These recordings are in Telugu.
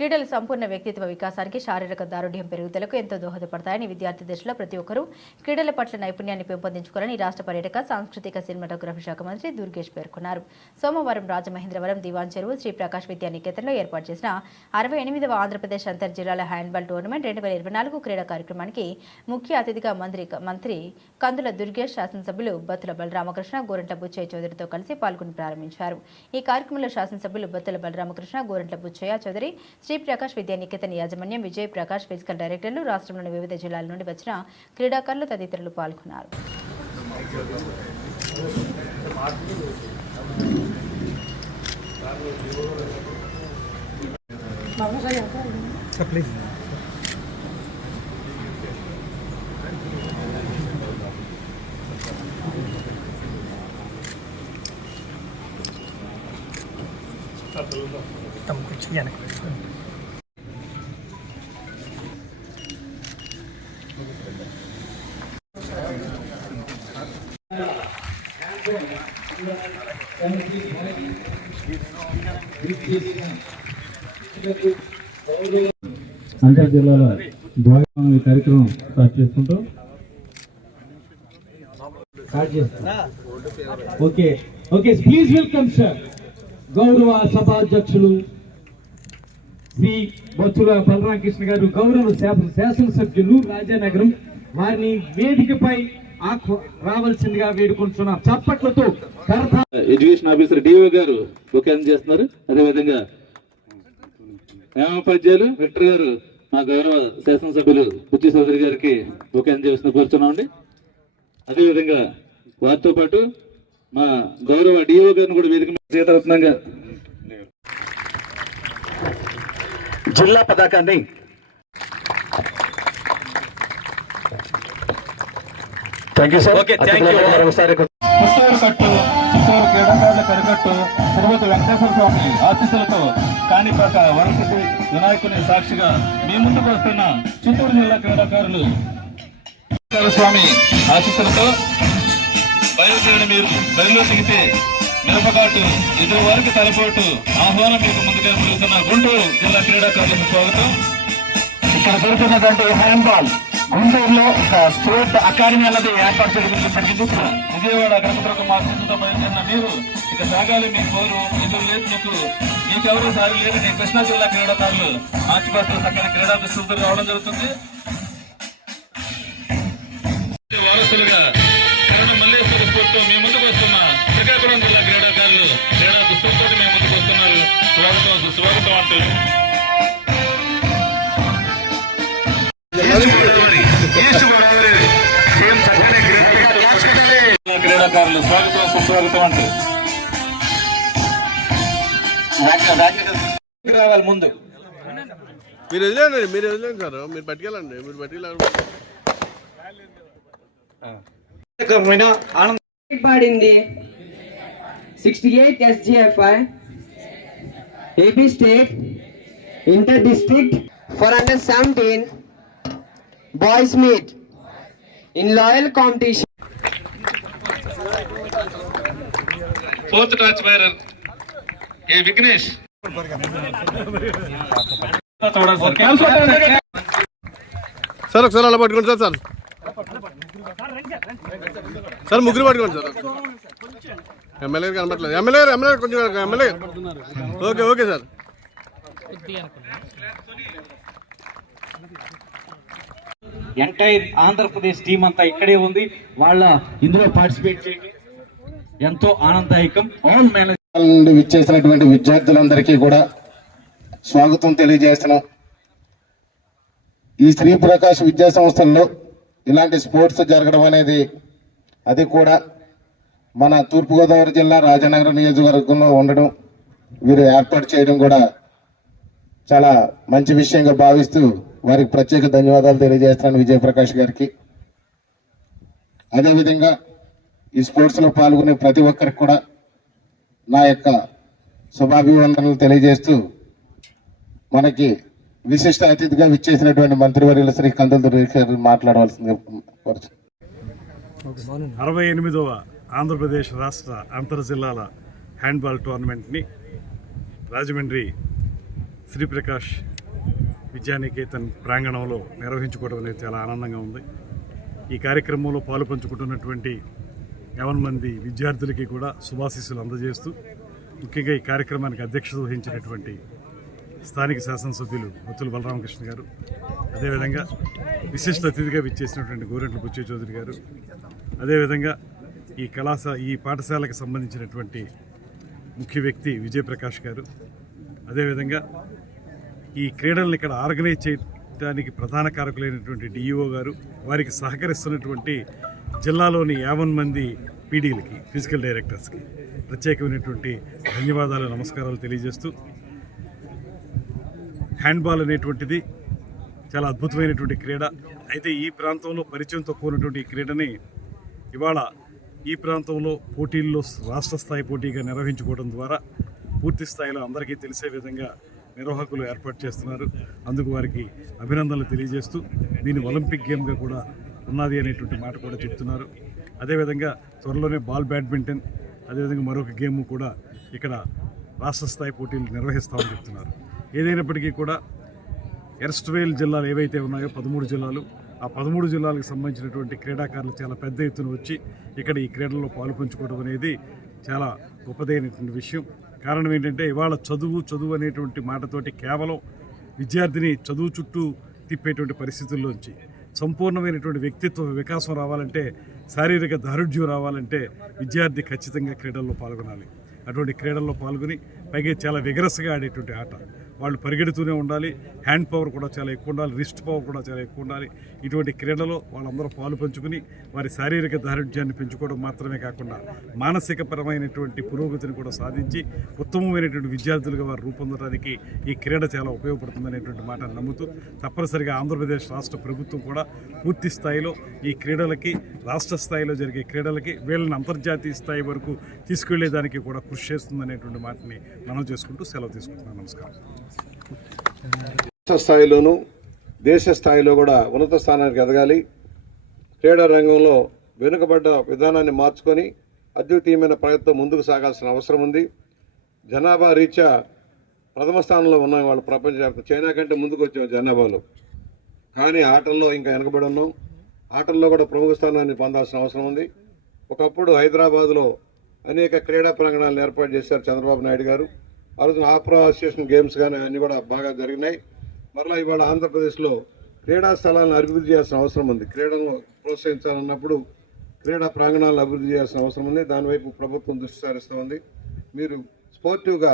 క్రీడలు సంపూర్ణ వ్యక్తిత్వ వికాసానికి శారీరక దారుఢ్యం పెరుగుదలకు ఎంతో దోహదపడతాయని విద్యార్థి దశలో ప్రతి ఒక్కరూ క్రీడల పట్ల నైపుణ్యాన్ని పెంపొందించుకోవాలని రాష్ట్ర పర్యాటక సాంస్కృతిక సినిమాటోగ్రఫీ శాఖ మంత్రి దుర్గేష్ పేర్కొన్నారు. సోమవారం రాజమహేంద్రవరం దివాన్ చెరువు శ్రీ ప్రకాష్ విద్యా ఏర్పాటు చేసిన అరవై ఎనిమిదవ ఆంధ్రప్రదేశ్ అంతర్ జిల్లాల హ్యాండ్బాల్ టోర్నమెంట్ రెండు వేల ఇరవై నాలుగు క్రీడా కార్యక్రమానికి ముఖ్య అతిథిగా మంత్రి మంత్రి కందుల దుర్గేష్ శాసనసభ్యులు బత్తుల బలరామకృష్ణ గోరంట్ల బుచ్చయ్య చౌదరితో కలిసి పాల్గొని ప్రారంభించారు. ఈ కార్యక్రమంలో శాసనసభ్యులు బత్తుల బలరామకృష్ణ గోరంట్ల బుచ్చయ్య చౌదరి శ్రీప్రకాష్ విద్యానికేతన్ విద్యా యాజమాన్యం విజయ్ ప్రకాష్ ఫిజికల్ డైరెక్టర్లు రాష్ట్రంలోని వివిధ జిల్లాల నుండి వచ్చిన క్రీడాకారులు తదితరులు పాల్గొన్నారు. అంతర్ జిల్లాల ఈ కార్యక్రమం స్టార్ట్ చేసుకుంటూ స్టార్ట్ చేస్తాం. Okay. Okay please welcome sir గౌరవ సభాధ్యక్షులు శ్రీ బొత్తుల బలరామకృష్ణ గారు గౌరవ శాసన శాసనసభ్యులు రాజానగరం వారిని వేదికపై రావాల్సిందిగా వేడుకుంటున్నాం. చప్పట్లతో ఎడ్యుకేషన్ ఆఫీసర్ డిఓ గారు బుక్ చేస్తున్నారు? అదేవిధంగా ఉపాధ్యాయులు విక్టర్ గారు మా గౌరవ శాసనసభ్యులు బుచ్చి చౌదరి గారికి బుక్ చేస్తున్న కూర్చున్నామండి. అదేవిధంగా వారితో పాటు మా గౌరవ డిఓ గారిని కూడా వేదిక మీద చేతరత్నంగా జిల్లా పతాకాన్ని thank you sir Okay, thank you. మరొకసారి పుత్తూరు కట్టు చిత్తూరు క్రీడాకారుల కరకట్టు తిరుపతి వెంకటేశ్వర స్వామి ఆశీస్సులతో కాణిపాక వరసిద్ధి వినాయకుని సాక్షిగా మీ ముందుకు వస్తున్న చిత్తూరు జిల్లా క్రీడాకారులు. స్వామి. ఆశీస్సులతో బయలుదేరిన మీరు బయలు దిగితే మిరపకాటు ఎదురు వారికి తలపోటు ఆహ్వానం మీకు ముందుగా పిలుస్తున్న గుంటూరు జిల్లా క్రీడాకారులకు స్వాగతం. ఇక్కడ జరుగుతున్నటువంటి హ్యాండ్బాల్ గుంటూరులో ఒక స్పోర్ట్ అకాడమీ అన్నది ఏర్పాటు చేయడం జరిగింది. విజయవాడ గణపతి కుమార్ సింధుతో మీరు ఇక సాగాలి మీ కోరు ఎదురు లేదు మీకు. మీకెవరు సారి లేదని కృష్ణా జిల్లా క్రీడాకారులు ఆచిపాత్ర చక్కని క్రీడా దుస్తులతో రావడం జరుగుతుంది. వారసులుగా కరణ మల్లేశ్వర స్పోర్ట్ మీ ముందుకు వస్తున్న శ్రీకాకుళం జిల్లా క్రీడాకారులు క్రీడా దుస్తులతో మీ ముందుకు వస్తున్నారు. స్వాగతం స్వాగతం అంటూ ఈస్ట్ గోదావరి సేమ్ చక్కని క్రీడా క్రీడాకారులు స్వాగతం సుస్వాగతం అంటూ రావాలి ముందు. మీరు వదిలేండి మీరు వదిలేండి సార్. మీరు పట్టుకెళ్ళండి మీరు పట్టుకెళ్ళండి. పడింది sixty eight SGFI AP state inter district for under seventeen boys meet in loyal competition fourth torch bearer A Vignesh sir ఒకసారి అలా పట్టుకోండి సార్ సార్. సార్ ముగ్గురు పట్టుకోండి సార్. ఎమ్మెల్యే గారు కనబడలేదు ఎమ్మెల్యే ఎమ్మెల్యే కొంచెం MLA okay okay sir. Entire Andhra Pradesh team అంతా ఇక్కడే ఉంది. వాళ్ళ ఇందులో పార్టిసిపేట్ చేయండి. ఎంతో ఆనందదాయకం. ఆల్ మేనేజర్ నుండి విచ్చేసినటువంటి విద్యార్థులందరికీ కూడా స్వాగతం తెలియజేస్తున్నాం. ఈ శ్రీ ప్రకాష్ విద్యా సంస్థల్లో ఇలాంటి స్పోర్ట్స్ జరగడం అనేది అది కూడా మన తూర్పుగోదావరి జిల్లా రాజనగరం నియోజకవర్గంలో ఉండడం వీరు ఏర్పాటు చేయడం కూడా చాలా మంచి విషయంగా భావిస్తూ వారికి ప్రత్యేక ధన్యవాదాలు తెలియజేస్తున్నాను విజయప్రకాష్ గారికి. అదేవిధంగా ఈ స్పోర్ట్స్లో పాల్గొనే ప్రతి ఒక్కరికి కూడా నా యొక్క శుభాభివందనలు తెలియజేస్తూ మనకి విశిష్ట అతిథిగా విచ్చేసినటువంటి మంత్రివర్యులు శ్రీ కందుల దుర్గేష్ గారు మాట్లాడవలసింది అరవై ఎనిమిదవ ఆంధ్రప్రదేశ్ రాష్ట్ర అంతర్ జిల్లాల హ్యాండ్బాల్ టోర్నమెంట్ని రాజమండ్రి శ్రీప్రకాష్ విద్యానికేతన్ ప్రాంగణంలో నిర్వహించుకోవడం అనేది చాలా ఆనందంగా ఉంది. ఈ కార్యక్రమంలో పాలు పంచుకుంటున్నటువంటి యావన్ మంది విద్యార్థులకి కూడా శుభాశీస్సులు అందజేస్తూ ముఖ్యంగా ఈ కార్యక్రమానికి అధ్యక్షత వహించినటువంటి స్థానిక శాసనసభ్యులు బొత్తుల బలరామకృష్ణ గారు అదేవిధంగా విశిష్ట అతిథిగా విచ్చేసినటువంటి గోరెంట్ల బుచ్చే చౌదరి గారు అదేవిధంగా ఈ కళాశాల ఈ పాఠశాలకు సంబంధించినటువంటి ముఖ్య వ్యక్తి విజయప్రకాష్ గారు అదేవిధంగా ఈ క్రీడలను ఇక్కడ ఆర్గనైజ్ చేయడానికి ప్రధాన కారకులైనటువంటి డిఈఓ గారు వారికి సహకరిస్తున్నటువంటి జిల్లాలోని యావన్ మంది పీడీలకి ఫిజికల్ డైరెక్టర్స్కి ప్రత్యేకమైనటువంటి ధన్యవాదాలు నమస్కారాలు తెలియజేస్తూ హ్యాండ్బాల్ అనేటువంటిది చాలా అద్భుతమైనటువంటి క్రీడ. అయితే ఈ ప్రాంతంలో పరిచయం తక్కువ ఉన్నటువంటి ఈ క్రీడని ఇవాళ ఈ ప్రాంతంలో పోటీల్లో రాష్ట్ర స్థాయి పోటీగా నిర్వహించుకోవడం ద్వారా పూర్తి స్థాయిలో అందరికీ తెలిసే విధంగా నిర్వాహకులు ఏర్పాటు చేస్తున్నారు. అందుకు వారికి అభినందనలు తెలియజేస్తూ దీన్ని ఒలింపిక్ గేమ్గా కూడా ఉన్నది అనేటువంటి మాట కూడా చెప్తున్నారు. అదేవిధంగా త్వరలోనే బాల్ బ్యాడ్మింటన్ అదేవిధంగా మరొక గేమ్ కూడా ఇక్కడ రాష్ట్ర స్థాయి పోటీలు నిర్వహిస్తామని చెప్తున్నారు. ఏదైనప్పటికీ కూడా ఎర్స్ట్వేల్ జిల్లాలు ఏవైతే ఉన్నాయో పదమూడు జిల్లాలు ఆ పదమూడు జిల్లాలకు సంబంధించినటువంటి క్రీడాకారులు చాలా పెద్ద ఎత్తున వచ్చి ఇక్కడ ఈ క్రీడల్లో పాలు పంచుకోవడం అనేది చాలా గొప్పదైనటువంటి విషయం. కారణం ఏంటంటే ఇవాళ చదువు చదువు అనేటువంటి మాటతోటి కేవలం విద్యార్థిని చదువు చుట్టూ తిప్పేటువంటి పరిస్థితుల్లోంచి సంపూర్ణమైనటువంటి వ్యక్తిత్వ వికాసం రావాలంటే శారీరక దారుఢ్యం రావాలంటే విద్యార్థి ఖచ్చితంగా క్రీడల్లో పాల్గొనాలి. అటువంటి క్రీడల్లో పాల్గొని పైగా చాలా విగరస్గా ఆడేటువంటి ఆట. వాళ్ళు పరిగెడుతూనే ఉండాలి. హ్యాండ్ పవర్ కూడా చాలా ఎక్కువ ఉండాలి. రిస్ట్ పవర్ కూడా చాలా ఎక్కువ ఉండాలి. ఇటువంటి క్రీడలో వాళ్ళందరూ పాలు పంచుకుని వారి శారీరక దారుఢ్యాన్ని పెంచుకోవడం మాత్రమే కాకుండా మానసిక పరమైనటువంటి పురోగతిని కూడా సాధించి ఉత్తమమైనటువంటి విద్యార్థులుగా వారు రూపొందడానికి ఈ క్రీడ చాలా ఉపయోగపడుతుందనేటువంటి మాట నమ్ముతూ తప్పనిసరిగా ఆంధ్రప్రదేశ్ రాష్ట్ర ప్రభుత్వం కూడా పూర్తి స్థాయిలో ఈ క్రీడలకి రాష్ట్ర స్థాయిలో జరిగే క్రీడలకి వీళ్ళని అంతర్జాతీయ స్థాయి వరకు తీసుకెళ్ళేదానికి కూడా కృషి చేస్తుందనేటువంటి మాటని మనం చేసుకుంటూ సెలవు తీసుకుంటున్నాను. నమస్కారం. స్థాయిలోనూ దేశ స్థాయిలో కూడా ఉన్నత స్థానానికి ఎదగాలి. క్రీడా రంగంలో వెనుకబడ్డ విధానాన్ని మార్చుకొని అద్వితీయమైన ప్రయత్నం ముందుకు సాగాల్సిన అవసరం ఉంది. జనాభా రీత్యా ప్రథమ స్థానంలో ఉన్న వాళ్ళు ప్రపంచవ్యాప్తంగా చైనా కంటే ముందుకు వచ్చాం జనాభాలో. కానీ ఆటల్లో ఇంకా వెనకబడి ఉన్నాం. ఆటల్లో కూడా ప్రముఖ స్థానాన్ని పొందాల్సిన అవసరం ఉంది. ఒకప్పుడు హైదరాబాద్లో అనేక క్రీడా ప్రాంగణాలను ఏర్పాటు చేశారు చంద్రబాబు నాయుడు గారు. ఆ రోజున ఆప్రో అసోసియేషన్ గేమ్స్ కానీ అన్నీ కూడా బాగా జరిగినాయి. మరలా ఇవాళ ఆంధ్రప్రదేశ్లో క్రీడా స్థలాలను అభివృద్ధి చేయాల్సిన అవసరం ఉంది. క్రీడను ప్రోత్సహించాలన్నప్పుడు క్రీడా ప్రాంగణాలను అభివృద్ధి చేయాల్సిన అవసరం ఉంది. దానివైపు ప్రభుత్వం దృష్టి సారిస్తూ ఉంది. మీరు స్పోర్టివ్గా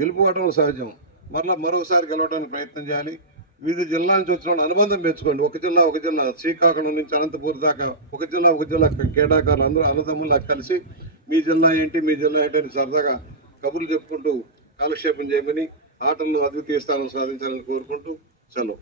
గెలుపుకోవడం సహజం. మరలా మరోసారి గెలవడానికి ప్రయత్నం చేయాలి. వివిధ జిల్లా నుంచి వచ్చిన అనుబంధం పెంచుకోండి. ఒక జిల్లా ఒక జిల్లా శ్రీకాకుళం నుంచి అనంతపూర్ దాకా ఒక జిల్లా ఒక జిల్లా క్రీడాకారులు అందరూ అన్నదమ్ములకు కలిసి మీ జిల్లా ఏంటి మీ జిల్లా ఏంటి అని సరదాగా కబుర్లు చెప్పుకుంటూ కాలక్షేపం చేయమని ఆటల్లో అద్వితీయ స్థానం సాధించాలని కోరుకుంటూ సెలవు.